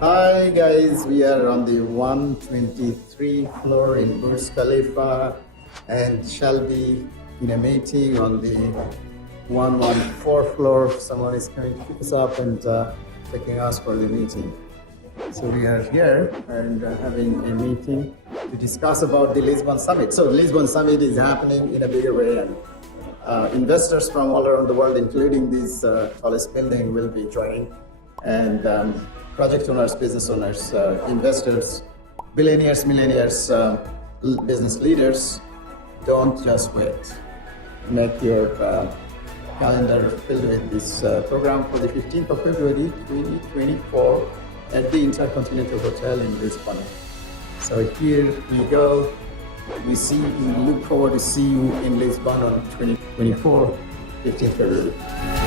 Hi guys, we are on the 123 floor in Burj Khalifa and shall be in a meeting on the 114 floor. Someone is coming to pick us up and taking us for the meeting. So we are here and having a meeting to discuss about the Lisbon Summit. So the Lisbon Summit is happening in a bigger way, and investors from all around the world, including this tallest building, will be joining. And project owners, business owners, investors, billionaires, millionaires, business leaders, don't just wait. Make your calendar filled with this program for the 15th of February 2024 at the Intercontinental Hotel in Lisbon. So here we go. We look forward to see you in Lisbon on 2024, 15th February.